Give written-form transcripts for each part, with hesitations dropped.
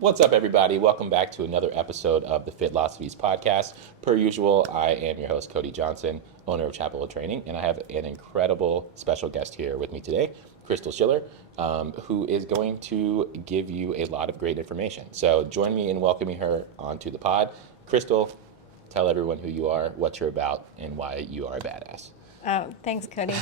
What's up, everybody? Welcome back to another episode of the Fitlosophies podcast. Per usual, I am your host, Cody Johnson, owner of Chapel of Training, and I have an incredible special guest here with me today, Crystal Schiller, who is going to give you a lot of great information. So join me in welcoming her onto the pod. Crystal, tell everyone who you are, what you're about, and why you are a badass. Oh, thanks, Cody.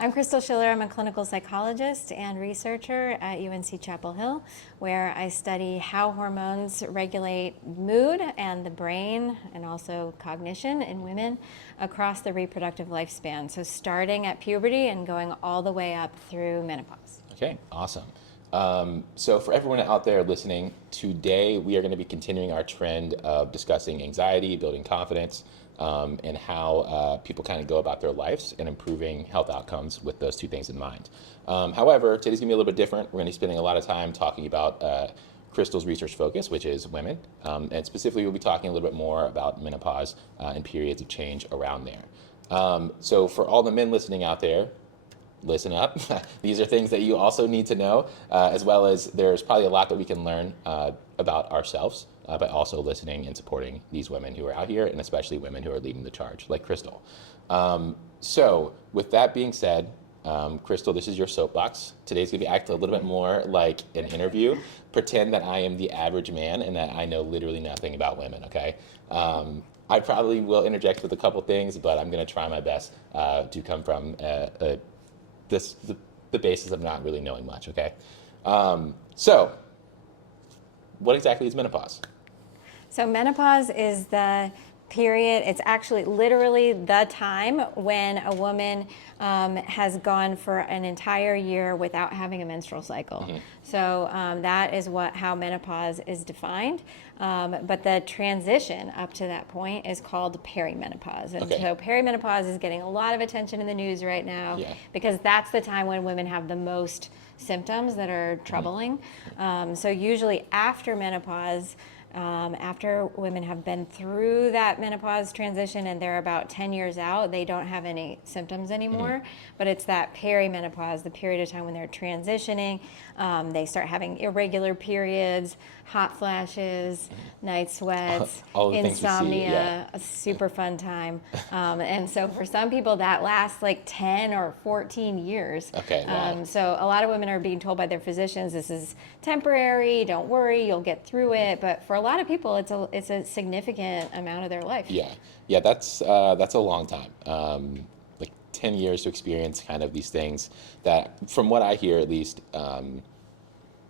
I'm Crystal Schiller. I'm a clinical psychologist and researcher at UNC Chapel Hill, where I study how hormones regulate mood and the brain and also cognition in women across the reproductive lifespan. So starting at puberty and going all the way up through menopause. Okay, awesome. So for everyone out there listening, today we are going to be continuing our trend of discussing anxiety, building confidence, and how people kind of go about their lives and improving health outcomes with those two things in mind. However, today's going to be a little bit different. We're going to be spending a lot of time talking about Crystal's research focus, which is women, and specifically we'll be talking a little bit more about menopause and periods of change around there. So for all the men listening out there, listen up. These are things that you also need to know, as well as there's probably a lot that we can learn about ourselves by also listening and supporting these women who are out here, and especially women who are leading the charge, like Crystal. So with that being said, Crystal, this is your soapbox. Today's going to be acting a little bit more like an interview. Pretend that I am the average man and that I know literally nothing about women, okay? I probably will interject with a couple things, but I'm going to try my best to come from the basis of not really knowing much, okay? So, what exactly is menopause? So menopause is the period, it's actually literally the time when a woman has gone for an entire year without having a menstrual cycle. Mm-hmm. So that is how menopause is defined. But the transition up to that point is called perimenopause. And so perimenopause is getting a lot of attention in the news right now because that's the time when women have the most symptoms that are troubling. Mm-hmm. So usually after menopause, after women have been through that menopause transition and they're about 10 years out, they don't have any symptoms anymore. Mm-hmm. But it's that perimenopause, the period of time when they're transitioning. They start having irregular periods, hot flashes, night sweats, insomnia, a super fun time. And so for some people that lasts like 10 or 14 years. Okay, wow. So a lot of women are being told by their physicians, this is temporary, don't worry, you'll get through it. But for a lot of people, it's a significant amount of their life. Yeah, that's a long time. Like 10 years to experience kind of these things that, from what I hear at least,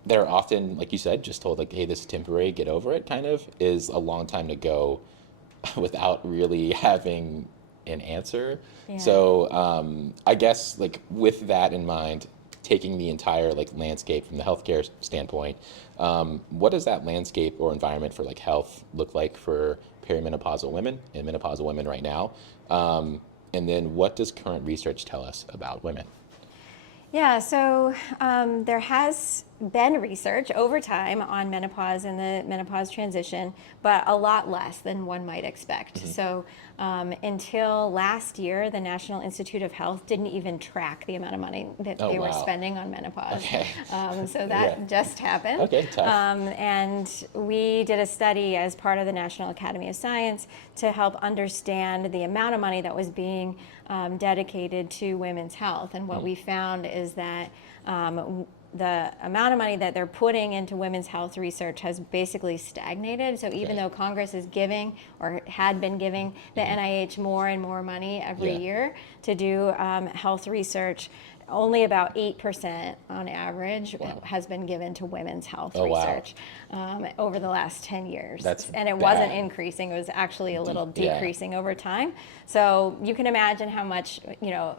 they're often, like you said, just told like, hey, this is temporary, get over it, kind of, is a long time to go without really having an answer. Yeah. So I guess like with that in mind, taking the entire like landscape from the healthcare standpoint, what does that landscape or environment for like health look like for perimenopausal women and menopausal women right now? And then what does current research tell us about women? Yeah, so there has been research over time on menopause and the menopause transition, but a lot less than one might expect. Mm-hmm. So until last year, the National Institute of Health didn't even track the amount of money that they were spending on menopause. Okay. So that just happened. Okay, tough. And we did a study as part of the National Academy of Science to help understand the amount of money that was being dedicated to women's health. And what we found is that the amount of money that they're putting into women's health research has basically stagnated. So even though Congress is giving or had been giving the NIH more and more money every year to do health research, only about 8% on average has been given to women's health research over the last 10 years. And it wasn't increasing, it was actually a little decreasing over time. So you can imagine how much,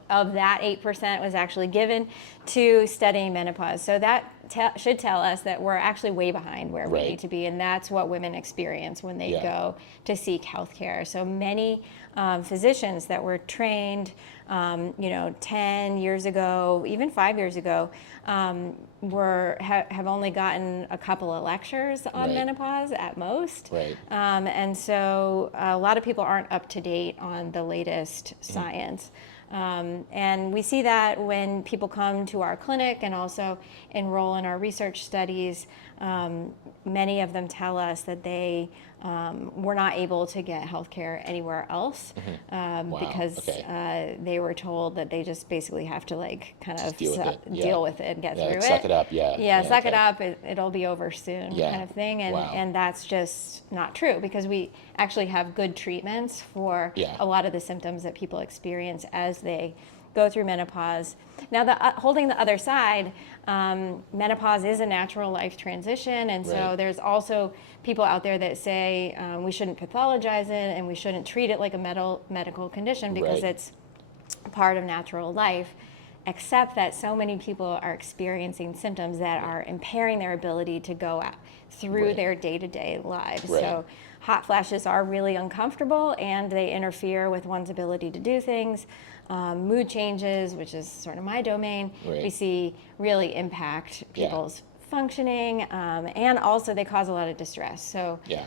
of that 8% was actually given to studying menopause. So that should tell us that we're actually way behind where we need to be, and that's what women experience when they go to seek health care. So many physicians that were trained 10 years ago, even 5 years ago, have only gotten a couple of lectures on menopause at most. And so a lot of people aren't up to date on the latest science. And we see that when people come to our clinic and also enroll in our research studies. Many of them tell us that they were not able to get healthcare anywhere else Wow. because Okay. they were told that they just basically have to like kind of deal with it. Yeah. deal with it and get Yeah, through like, it. suck it up. Yeah. Yeah, suck it okay. up. It'll be over soon, Yeah. kind of thing. And Wow. and that's just not true because we actually have good treatments for Yeah. a lot of the symptoms that people experience as they go through menopause. Now, holding the other side, menopause is a natural life transition, and so Right. there's also people out there that say we shouldn't pathologize it and we shouldn't treat it like a medical condition because Right. it's part of natural life, except that so many people are experiencing symptoms that are impairing their ability to go out through Right. their day-to-day lives. Right. So hot flashes are really uncomfortable and they interfere with one's ability to do things. Mood changes, which is sort of my domain, Right. we see really impact Yeah. people's functioning, and also they cause a lot of distress. So Yeah.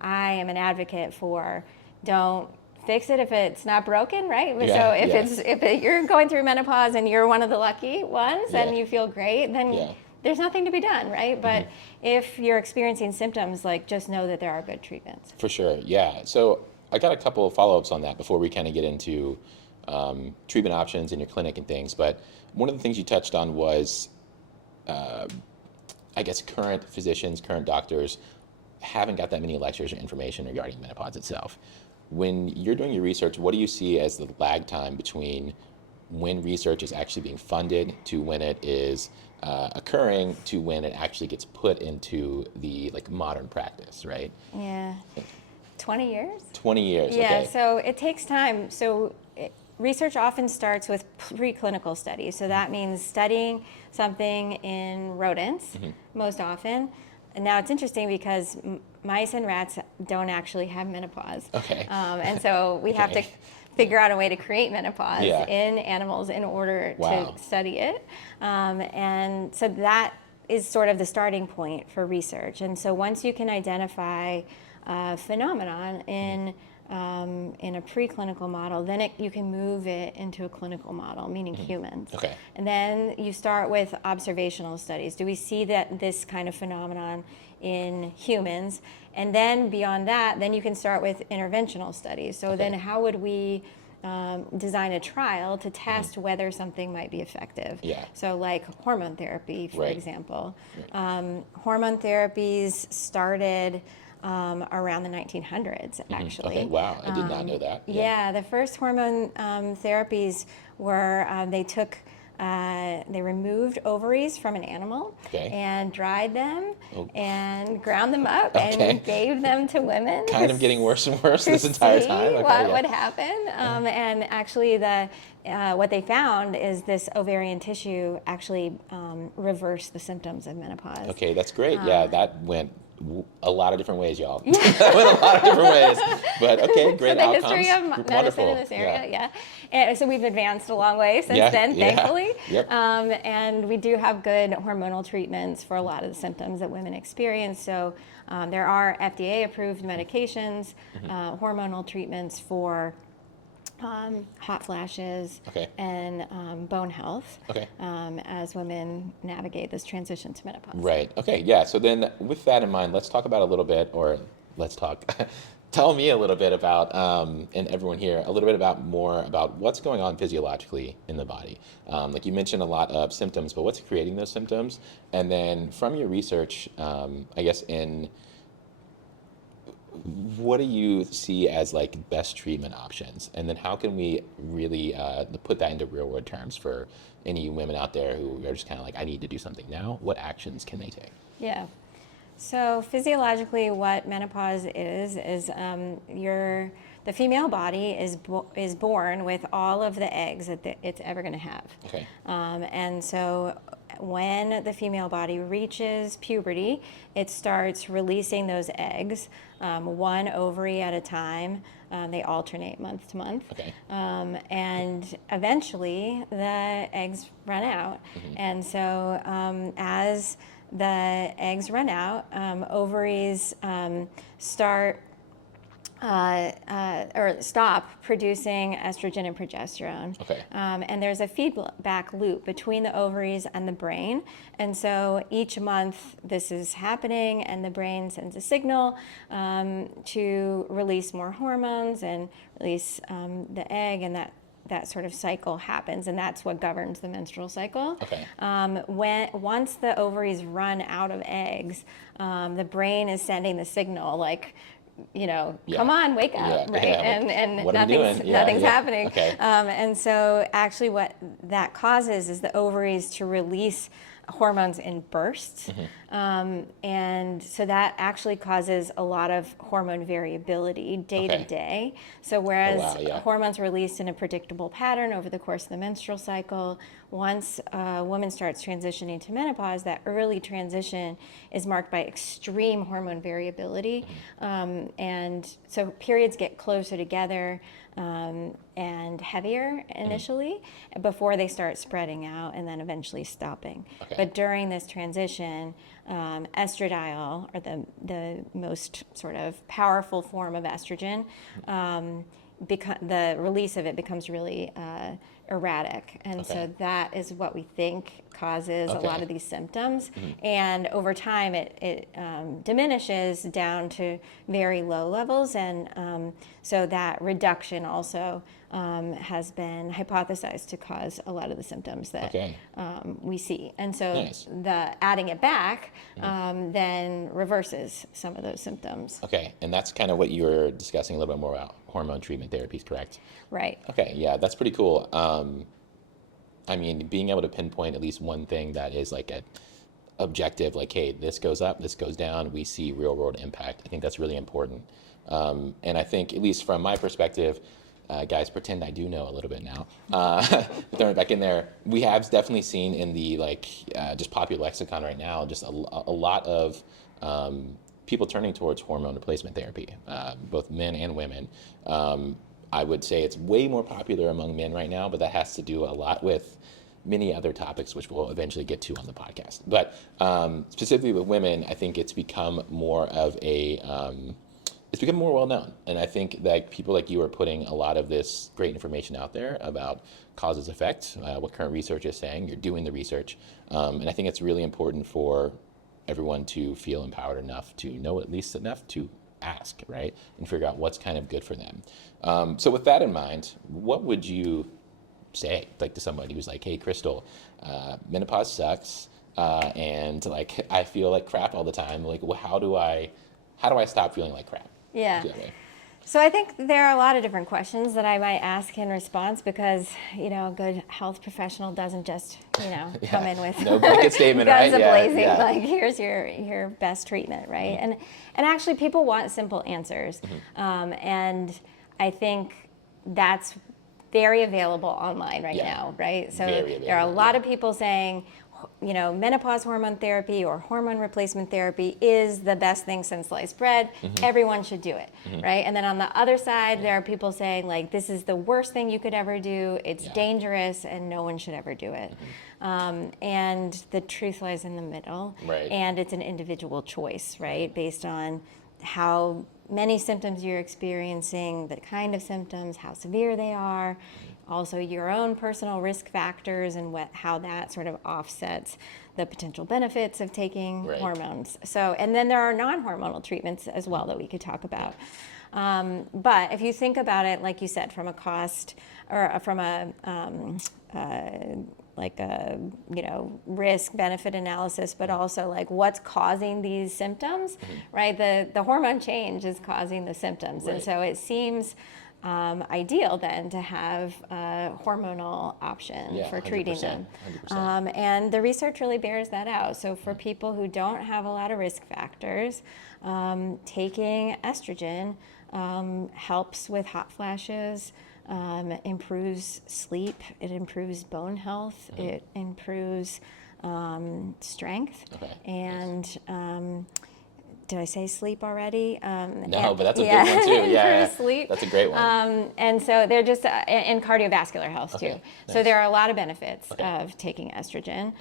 I am an advocate for don't fix it if it's not broken, right? Yeah, So if yeah. you're going through menopause and you're one of the lucky ones and Yeah. you feel great, then Yeah. there's nothing to be done, right? But if you're experiencing symptoms, like just know that there are good treatments. For sure. Yeah. So I got a couple of follow-ups on that before we kind of get into treatment options in your clinic and things. But one of the things you touched on was, I guess, current physicians, current doctors haven't got that many lectures or information regarding menopause itself. When you're doing your research, what do you see as the lag time between when research is actually being funded to when it is occurring to when it actually gets put into the like modern practice, right? Yeah. 20 years? 20 years. Yeah, Okay. so it takes time. So research often starts with preclinical studies. So that means studying something in rodents most often. And now it's interesting because mice and rats don't actually have menopause. Okay. And so we have to Okay. figure out a way to create menopause Yeah. in animals in order Wow. to study it. And so that is sort of the starting point for research. And so once you can identify a phenomenon in a preclinical model, then you can move it into a clinical model, meaning humans. Okay. And then you start with observational studies. Do we see that this kind of phenomenon in humans? And then beyond that, then you can start with interventional studies. So then how would we design a trial to test whether something might be effective? Yeah. So like hormone therapy, for Right. example. Hormone therapies started around the 1900s, actually. Okay. Wow. I did not know that. Yeah, the first hormone therapies were they removed ovaries from an animal Okay. and dried them Oh. and ground them up Okay. and gave them to women. Kind of getting worse and worse this entire See time. Okay, what yeah. would happen. And actually, what they found is this ovarian tissue actually reversed the symptoms of menopause. Okay, that's great. Yeah, that went a lot of different ways, y'all. That went a lot of different ways. But okay, great So the outcomes. history of medicine Wonderful. in this area, yeah. And so we've advanced a long way since Yeah, then, yeah. thankfully. Yep. And we do have good hormonal treatments for a lot of the symptoms that women experience. So there are FDA-approved medications, hormonal treatments for hot flashes Okay. and bone health Okay. as women navigate this transition to menopause. Right. Okay. Yeah. So then, with that in mind, let's talk about a little bit, or let's talk. Tell me a little bit about, and everyone here, a little bit more about what's going on physiologically in the body. Like you mentioned a lot of symptoms, but what's creating those symptoms? And then from your research, I guess what do you see as like best treatment options? And then how can we really put that into real world terms for any women out there who are just kind of like, I need to do something now? What actions can they take? Yeah. So physiologically, what menopause is the female body is born with all of the eggs that it's ever going to have. Okay. And so when the female body reaches puberty, it starts releasing those eggs, one ovary at a time. They alternate month to month. Okay. And eventually the eggs run out. And so as the eggs run out, ovaries start or stop producing estrogen and progesterone. Okay. And there's a feedback loop between the ovaries and the brain. And so each month this is happening, and the brain sends a signal to release more hormones and release the egg, and that sort of cycle happens, and that's what governs the menstrual cycle. Okay. Once the ovaries run out of eggs, the brain is sending the signal like, come on, wake up, right? Yeah. And What are we doing? nothing's happening. Okay. And so actually what that causes is the ovaries to release hormones in bursts. And so that actually causes a lot of hormone variability day to day. So whereas hormones released in a predictable pattern over the course of the menstrual cycle, once a woman starts transitioning to menopause, that early transition is marked by extreme hormone variability. And so periods get closer together and heavier initially before they start spreading out and then eventually stopping. But during this transition, estradiol, or the most sort of powerful form of estrogen, the release of it becomes really erratic. And so that is what we think causes a lot of these symptoms. And over time, it diminishes down to very low levels. And so that reduction also has been hypothesized to cause a lot of the symptoms that we see. And so the adding it back then reverses some of those symptoms. Okay, and that's kind of what you were discussing a little bit more about hormone treatment therapies, correct? Right. Okay, yeah, that's pretty cool. I mean, being able to pinpoint at least one thing that is like an objective, like, hey, this goes up, this goes down, we see real world impact. I think that's really important. And I think, at least from my perspective, guys, pretend I do know a little bit now. Throwing it back in there, we have definitely seen in the just popular lexicon right now, just a lot of people turning towards hormone replacement therapy, both men and women. I would say it's way more popular among men right now, but that has to do a lot with many other topics, which we'll eventually get to on the podcast. But specifically with women, I think it's become more of it's become more well known. And I think that people like you are putting a lot of this great information out there about causes, effects, what current research is saying. You're doing the research. And I think it's really important for everyone to feel empowered enough to know at least enough to ask, right? And figure out what's kind of good for them. So with that in mind, what would you say to somebody who's like, hey, Crystal, menopause sucks, and I feel like crap all the time. Well, how do I stop feeling like crap? Yeah. So I think there are a lot of different questions that I might ask in response, because a good health professional doesn't just come in with no blanket statement, guns right? blazing, here's your best treatment, right? And actually people want simple answers, and I think that's very available online right now, right? So there are a lot of people saying, menopause hormone therapy or hormone replacement therapy is the best thing since sliced bread. Everyone should do it, right? And then on the other side, there are people saying this is the worst thing you could ever do. It's dangerous and no one should ever do it. And the truth lies in the middle. Right. And it's an individual choice, right? Based on how many symptoms you're experiencing, the kind of symptoms, how severe they are, also your own personal risk factors and how that sort of offsets the potential benefits of taking hormones. So, and then there are non-hormonal treatments as well that we could talk about. But if you think about it, like you said, from a cost or from a risk benefit analysis, but also what's causing these symptoms, right? The hormone change is causing the symptoms. And so it seems ideal then to have a hormonal option for treating them. 100%. And the research really bears that out. So for people who don't have a lot of risk factors, taking estrogen helps with hot flashes, improves sleep, it improves bone health, it improves strength, and did I say sleep already? No, but that's a big one too. Yeah, sleep. That's a great one. And so they're just in cardiovascular health too. Nice. So there are a lot of benefits of taking estrogen.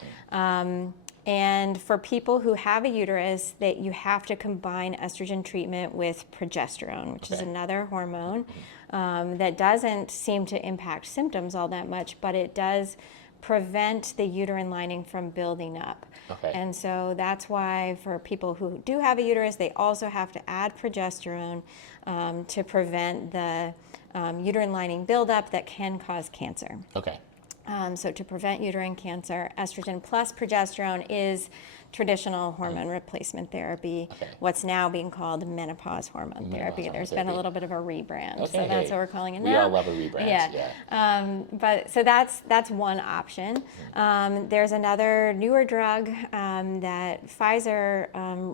And for people who have a uterus, that you have to combine estrogen treatment with progesterone, which is another hormone that doesn't seem to impact symptoms all that much, but it does prevent the uterine lining from building up. And so that's why for people who do have a uterus, they also have to add progesterone to prevent the uterine lining buildup that can cause cancer. So to prevent uterine cancer, estrogen plus progesterone is traditional hormone replacement therapy, what's now being called menopause hormone therapy. There's been a little bit of a rebrand, so that's what we're calling it now. We all love a rebrand. But so that's one option. There's another newer drug that Pfizer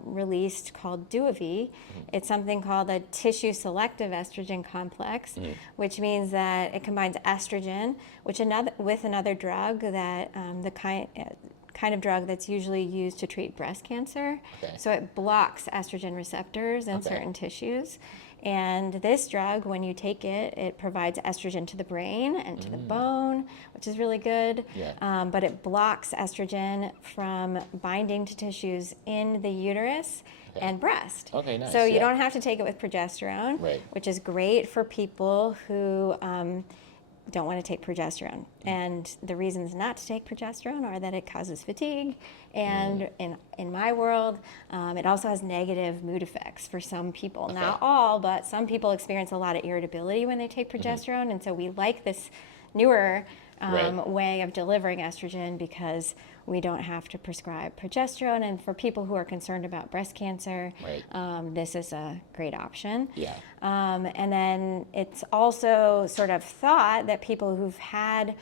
released called Duovy. It's something called a tissue selective estrogen complex, which means that it combines estrogen, with another drug that the kind of drug that's usually used to treat breast cancer. So it blocks estrogen receptors in certain tissues. And this drug, when you take it, it provides estrogen to the brain and to the bone, which is really good. But it blocks estrogen from binding to tissues in the uterus and breast. Nice. So you don't have to take it with progesterone, which is great for people who don't want to take progesterone. And the reasons not to take progesterone are that it causes fatigue, and in my world, it also has negative mood effects for some people. Not all, but some people experience a lot of irritability when they take progesterone, and so we like this newer way of delivering estrogen because we don't have to prescribe progesterone. And for people who are concerned about breast cancer, this is a great option. And then it's also sort of thought that people who've had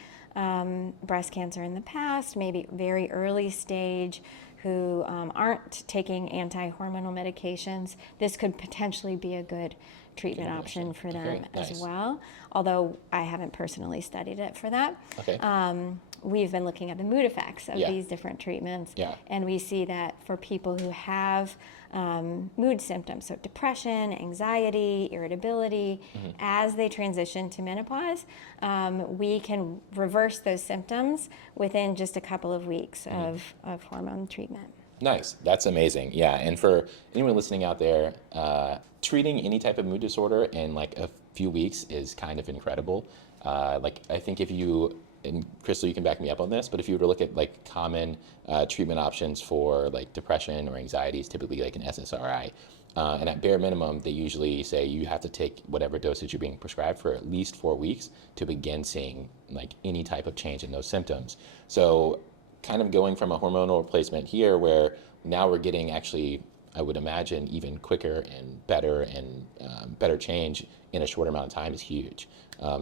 breast cancer in the past, maybe very early stage, who aren't taking anti-hormonal medications, this could potentially be a good treatment option for them as well, although I haven't personally studied it for that. We've been looking at the mood effects of these different treatments, and we see that for people who have mood symptoms, so depression, anxiety, irritability, as they transition to menopause, we can reverse those symptoms within just a couple of weeks of hormone treatment. Nice. That's amazing. Yeah. And for anyone listening out there, treating any type of mood disorder in like a few weeks is kind of incredible. Like I think if you, and Crystal, you can back me up on this, but if you were to look at like common treatment options for like depression or anxiety, it's typically like an SSRI. And at bare minimum, they usually say you have to take whatever dosage you're being prescribed for at least 4 weeks to begin seeing like any type of change in those symptoms. So kind of going from a hormonal replacement here where now we're getting actually, I would imagine, even quicker and better change in a short amount of time is huge,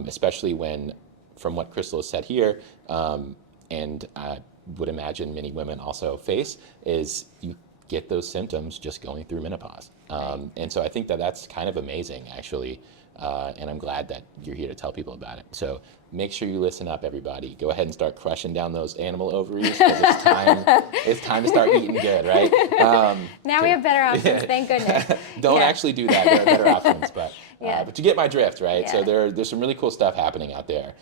especially when, from what Crystal has said here, and I would imagine many women also face, is you get those symptoms just going through menopause. And so I think that that's kind of amazing, actually, and I'm glad that you're here to tell people about it. So make sure you listen up, everybody. Go ahead and start crushing down those animal ovaries, because it's time to start eating good, right? Now we have better options, thank goodness. Don't actually do that. There are better options, but you get my drift, right? So there's some really cool stuff happening out there.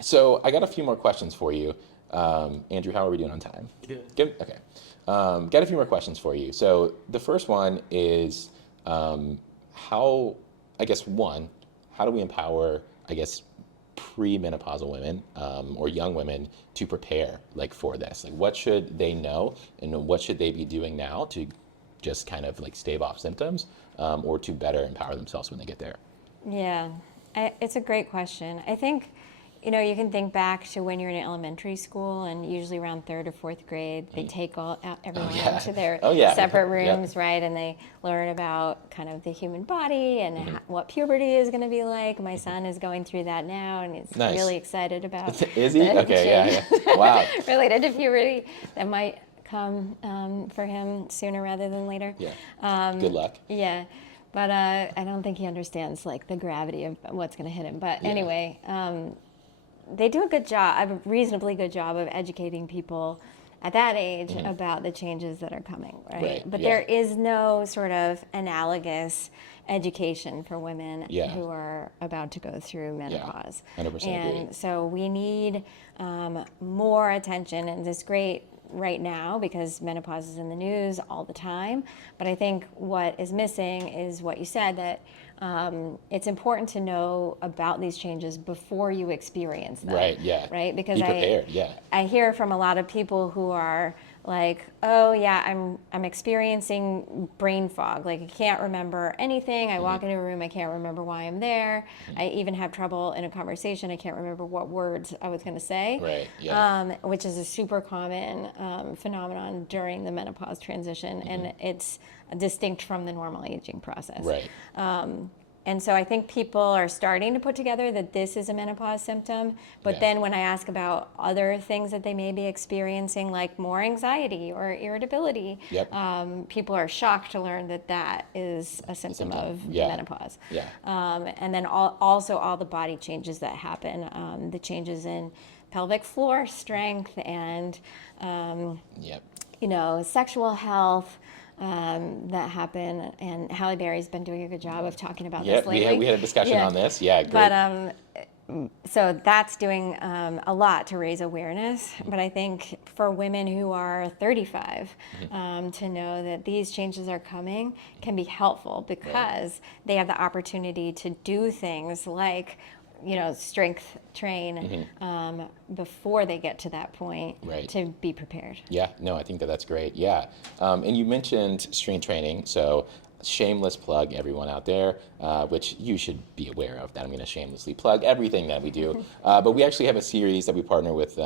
So I got a few more questions for you. Andrew, how are we doing on time? Good? Okay. Got a few more questions for you. So the first one is how do we empower, pre-menopausal women or young women to prepare for this? Like, what should they know and what should they be doing now to just kind of stave off symptoms or to better empower themselves when they get there? Yeah, it's a great question. I think, you can think back to when you're in elementary school, and usually around 3rd or 4th grade, they take everyone into their separate rooms, right? And they learn about kind of the human body and what puberty is going to be like. My son is going through that now, and he's really excited about Is he? Okay, Wow. related to puberty that might come for him sooner rather than later. Good luck. Yeah. But I don't think he understands the gravity of what's going to hit him. But anyway, they do a reasonably good job of educating people at that age about the changes that are coming, right? But there is no sort of analogous education for women who are about to go through menopause. 100% and agree. so we need more attention, and this great right now because menopause is in the news all the time. But I think what is missing is what you said, that it's important to know about these changes before you experience them. Right, yeah. Right? Because be prepared, yeah. I hear from a lot of people who are like, oh yeah, I'm experiencing brain fog. Like I can't remember anything. I walk into a room, I can't remember why I'm there. I even have trouble in a conversation. I can't remember what words I was going to say. Right, yeah. Which is a super common phenomenon during the menopause transition, and it's distinct from the normal aging process. Right. And so I think people are starting to put together that this is a menopause symptom. But Yeah. then when I ask about other things that they may be experiencing, like more anxiety or irritability, Yep. people are shocked to learn that that is a symptom of Yeah. menopause. Yeah. And then also all the body changes that happen, the changes in pelvic floor strength and, Yep. sexual health. That happen, and Halle Berry's been doing a good job of talking about Yep, this lately. we had a discussion on this. Yeah, great. But so that's doing a lot to raise awareness. But I think for women who are 35, to know that these changes are coming can be helpful because they have the opportunity to do things like, strength train before they get to that point to be prepared. Yeah, no, I think that's great. Yeah. And you mentioned strength training. So shameless plug, everyone out there, which you should be aware of that I'm going to shamelessly plug everything that we do. But we actually have a series that we partner with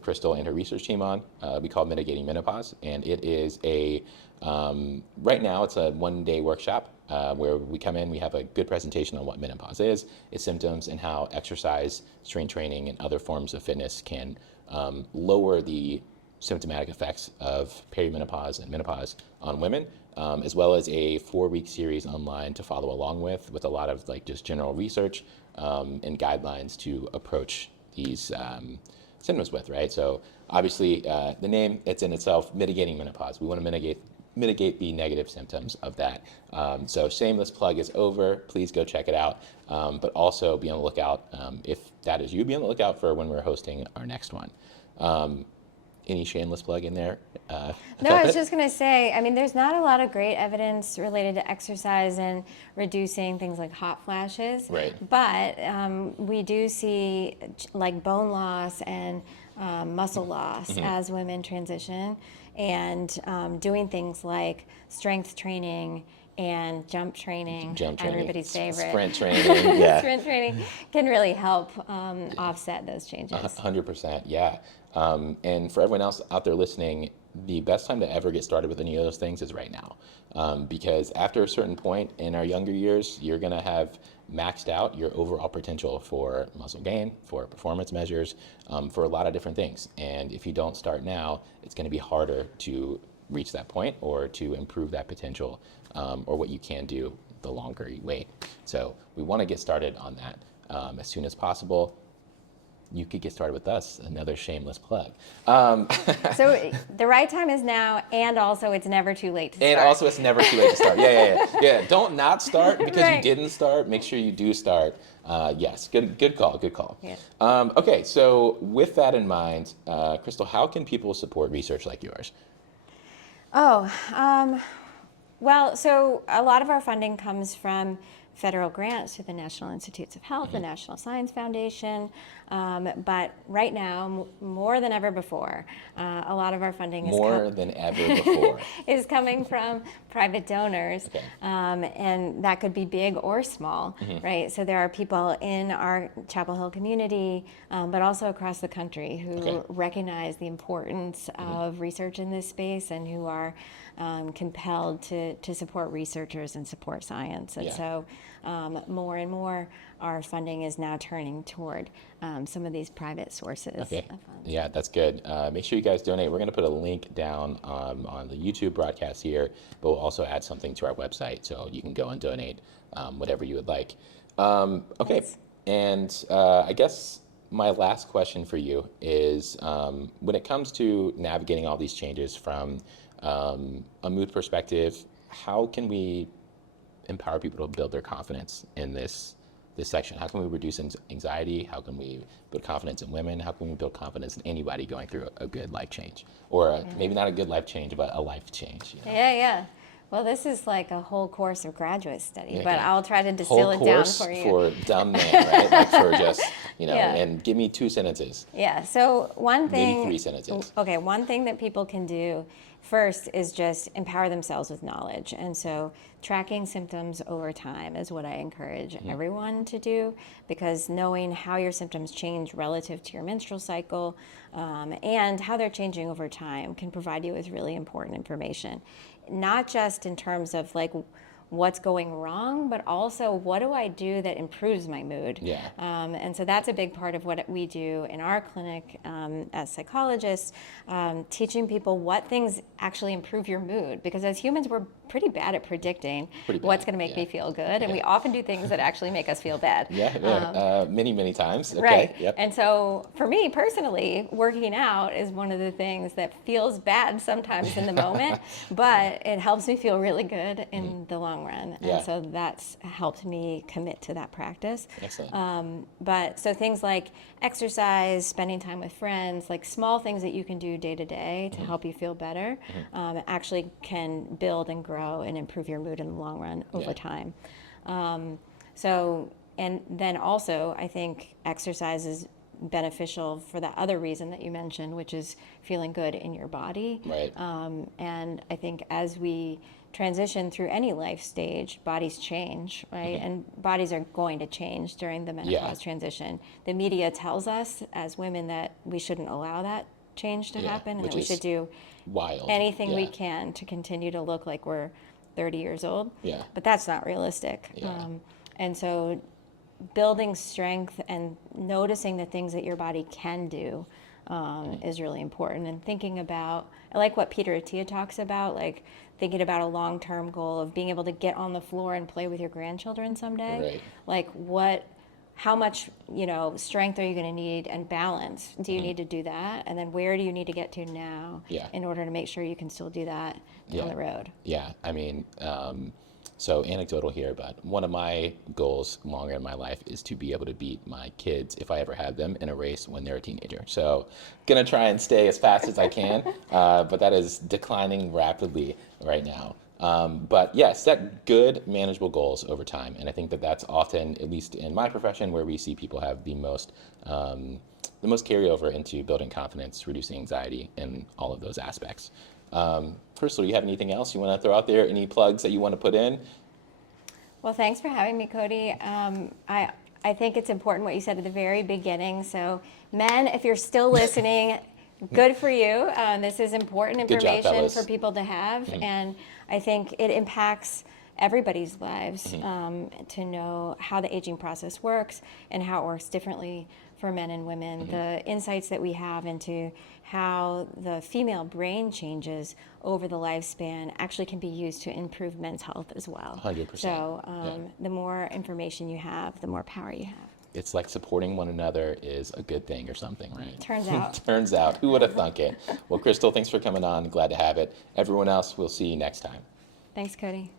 Crystal and her research team on. We call Mitigating Menopause. And it is right now it's a 1-day workshop where we come in, we have a good presentation on what menopause is, its symptoms, and how exercise, strength training, and other forms of fitness can lower the symptomatic effects of perimenopause and menopause on women, as well as a 4-week series online to follow along with a lot of just general research and guidelines to approach these symptoms with, right? So obviously the name, it's in itself, mitigating menopause. We want to mitigate the negative symptoms of that. So shameless plug is over. Please go check it out. But also be on the lookout, if that is you, be on the lookout for when we're hosting our next one. Any shameless plug in there? No, I was just going to say, there's not a lot of great evidence related to exercise and reducing things like hot flashes. Right. But we do see bone loss and muscle loss as women transition, and doing things like strength training and jump training, everybody's favorite. Sprint training, yeah. Sprint training can really help offset those changes. 100%, yeah. And for everyone else out there listening, the best time to ever get started with any of those things is right now. Because after a certain point in our younger years, you're going to have maxed out your overall potential for muscle gain, for performance measures, for a lot of different things. And if you don't start now, it's going to be harder to reach that point or to improve that potential, or what you can do the longer you wait. So we want to get started on that as soon as possible. You could get started with us. Another shameless plug. So the right time is now, and also it's never too late to start. And also it's never too late to start. Yeah. Don't not start because Right. you didn't start. Make sure you do start. Yes, good call. Yeah. Okay, so with that in mind, Crystal, how can people support research like yours? Well, so a lot of our funding comes from federal grants through the National Institutes of Health, the National Science Foundation, but right now, more than ever before, a lot of our funding is coming from private donors, Okay. And that could be big or small, right? So there are people in our Chapel Hill community, but also across the country who recognize the importance of research in this space and who are compelled to support researchers and support science. And so more and more our funding is now turning toward some of these private sources of funds. Yeah, that's good. Make sure you guys donate. We're going to put a link down on the YouTube broadcast here, but we'll also add something to our website so you can go and donate whatever you would like. Okay, and I guess my last question for you is when it comes to navigating all these changes from a mood perspective, how can we empower people to build their confidence in this this section. How can we reduce anxiety? How can we build confidence in women? How can we build confidence in anybody going through a good life change? Or maybe not a good life change, but a life change. You know? Yeah. Well, this is like a whole course of graduate study, Yeah, but yeah. I'll try to distill it down for you. For dumb men, right? Like for just, Yeah. and give me 2 sentences. Yeah, so one thing. Maybe 3 sentences. Okay, one thing that people can do first is just empower themselves with knowledge. And so tracking symptoms over time is what I encourage everyone to do, because knowing how your symptoms change relative to your menstrual cycle and how they're changing over time can provide you with really important information. Not just in terms of like what's going wrong, but also what do I do that improves my mood? Yeah. And so that's a big part of what we do in our clinic as psychologists, teaching people what things actually improve your mood. Because as humans, we're pretty bad at predicting what's going to make me feel good, and we often do things that actually make us feel bad. Many times. Okay. Right. Yep. And so for me personally, working out is one of the things that feels bad sometimes in the moment, but it helps me feel really good in the long run. And so that's helped me commit to that practice. Excellent. But so things like exercise, spending time with friends, like small things that you can do day to day to help you feel better, actually can build and grow and improve your mood in the long run over time. And then also, I think exercise is beneficial for the other reason that you mentioned, which is feeling good in your body. Right. And I think as we transition through any life stage, bodies change, right? And bodies are going to change during the menopause transition. The media tells us as women that we shouldn't allow that change to happen, and that we should do anything we can to continue to look like we're 30 years old. Yeah. But that's not realistic. And so building strength and noticing the things that your body can do is really important. And thinking about, I like what Peter Attia talks about, like thinking about a long-term goal of being able to get on the floor and play with your grandchildren someday. Right. Like how much, strength are you going to need, and balance do you need to do that? And then where do you need to get to now in order to make sure you can still do that down the road? Yeah. I mean, so anecdotal here, but one of my goals longer in my life is to be able to beat my kids, if I ever had them, in a race when they're a teenager. So gonna try and stay as fast as I can, but that is declining rapidly right now. But set good, manageable goals over time. And I think that that's often, at least in my profession, where we see people have the most carryover into building confidence, reducing anxiety, and all of those aspects. Crystal, do you have anything else you want to throw out there? Any plugs that you want to put in? Well, thanks for having me, Cody. I think it's important what you said at the very beginning. So men, if you're still listening, good for you. This is important information for people to have. And I think it impacts everybody's lives to know how the aging process works and how it works differently for men and women. The insights that we have into how the female brain changes over the lifespan actually can be used to improve men's health as well. 100%. So the more information you have, the more power you have. It's like supporting one another is a good thing or something, right? Turns out. Turns out. Who would have thunk it? Well, Crystal, thanks for coming on. Glad to have it. Everyone else, we'll see you next time. Thanks, Cody.